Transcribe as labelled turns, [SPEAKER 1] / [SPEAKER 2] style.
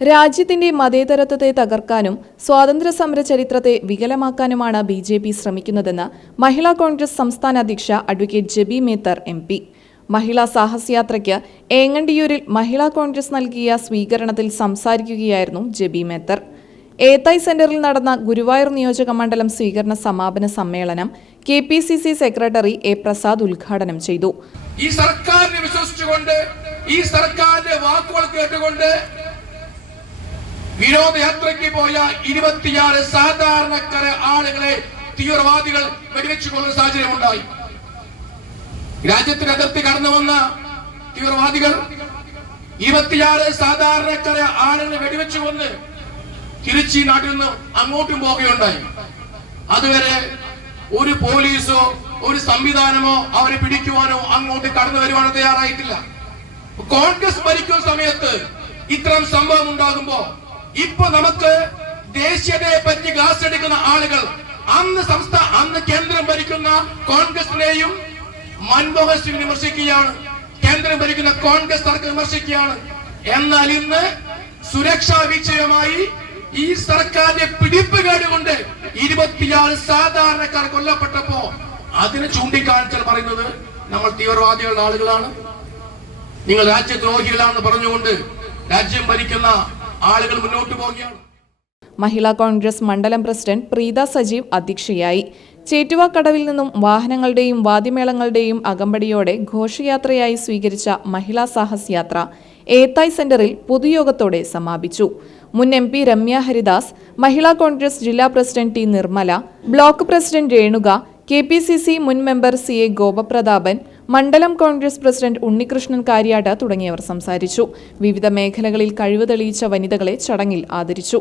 [SPEAKER 1] രാജ്യത്തിന്റെ മതേതരത്വത്തെ തകർക്കാനും സ്വാതന്ത്ര്യ സമര ചരിത്രത്തെ വികലമാക്കാനുമാണ് ബി ജെ പി ശ്രമിക്കുന്നതെന്ന് മഹിളാ കോൺഗ്രസ് സംസ്ഥാന അധ്യക്ഷ advocate Jebi Mather M P. Mahila സാഹസയാത്രയ്ക്ക് ഏങ്ങണ്ടിയൂരിൽ മഹിളാ കോൺഗ്രസ് നൽകിയ സ്വീകരണത്തിൽ സംസാരിക്കുകയായിരുന്നു ജെബി മേത്തർ. ഏത്തായ് സെന്ററിൽ നടന്ന ഗുരുവായൂർ നിയോജക മണ്ഡലം സ്വീകരണ സമാപന സമ്മേളനം K P C C secretary A Prasad ഉദ്ഘാടനം ചെയ്തു.
[SPEAKER 2] ഈ സർക്കാരിനെ വിശ്വസിച്ചുകൊണ്ട് ഈ സർക്കാരിന്റെ വാക്കുകൾ കേട്ടുകൊണ്ട് വിനോദയാത്രയ്ക്ക് പോയ ഇരുപത്തിയാറ് സാധാരണക്കാരെ ആളുകളെ തീവ്രവാദികൾ വെടിവെച്ചു കൊള്ളുന്ന സാഹചര്യം ഉണ്ടായി രാജ്യത്തിനകത്ത് കടന്നു വന്ന തീവ്രവാദികൾ ഇരുപത്തിയാറ് സാധാരണക്കാരെ ആളുകളെ വെടിവെച്ചു കൊന്ന് തിരിച്ച് നാട്ടിൽ നിന്ന് അങ്ങോട്ടും പോവുകയുണ്ടായി. അതുവരെ ഒരു പോലീസോ ഒരു സംവിധാനമോ അവരെ പിടിക്കുവാനോ അങ്ങോട്ട് കടന്നു വരുവാനോ തയ്യാറായിട്ടില്ല. കോൺഗ്രസ് ഭരിക്കുന്ന സമയത്ത് ഇത്തരം സംഭവം ഉണ്ടാകുമ്പോ ഇപ്പൊ നമുക്ക് ദേശീയതയെ പറ്റി ക്ലാസ് എടുക്കുന്ന ആളുകൾ അന്ന് സംസ്ഥാന അന്ന് കേന്ദ്രം ഭരിക്കുന്ന കോൺഗ്രസിനെയും മൻമോഹൻ സിംഗ് വിമർശിക്കുകയാണ്. കേന്ദ്രം ഭരിക്കുന്ന കോൺഗ്രസ് സർക്കാർ വിമർശിക്കുകയാണ്. എന്നാൽ ഇന്ന് സുരക്ഷാ വിഷയമായി ഈ സർക്കാരിന്റെ പിടിപ്പുകേട് കൊണ്ട് ഇരുപത്തിയാറ് സാധാരണക്കാർ കൊല്ലപ്പെട്ടപ്പോ അതിന് ചൂണ്ടിക്കാണിച്ചാൽ പറയുന്നത് നമ്മൾ തീവ്രവാദികളുടെ ആളുകളാണ്. നിങ്ങൾ രാജ്യദ്രോഹികളാണെന്ന് പറഞ്ഞുകൊണ്ട് രാജ്യം ഭരിക്കുന്ന ആളുകൾ മുന്നോട്ട് പോവുകയാണ്.
[SPEAKER 1] മഹിളാ കോൺഗ്രസ് മണ്ഡലം പ്രസിഡന്റ് പ്രീത സജീവ് അധ്യക്ഷയായി. ചേറ്റുവാക്കടവിൽ നിന്നും വാഹനങ്ങളുടെയും വാദ്യമേളങ്ങളുടെയും അകമ്പടിയോടെ ഘോഷയാത്രയായി സ്വീകരിച്ച മഹിളാ സാഹസ് യാത്ര ഏത്തായ് സെന്ററിൽ പൊതുയോഗത്തോടെ സമാപിച്ചു. മുൻ എം പി രമ്യ ഹരിദാസ് മഹിളാ കോൺഗ്രസ് ജില്ലാ president T Nirmala block president Renuka K P C C മുൻ മെമ്പർ സി എ ഗോപപ്രതാപൻ മണ്ഡലം കോൺഗ്രസ് പ്രസിഡന്റ് ഉണ്ണികൃഷ്ണൻ കാര്യാട്ട് തുടങ്ങിയവർ സംസാരിച്ചു. വിവിധ മേഖലകളിൽ കഴിവ് തെളിയിച്ച വനിതകളെ ചടങ്ങിൽ ആദരിച്ചു.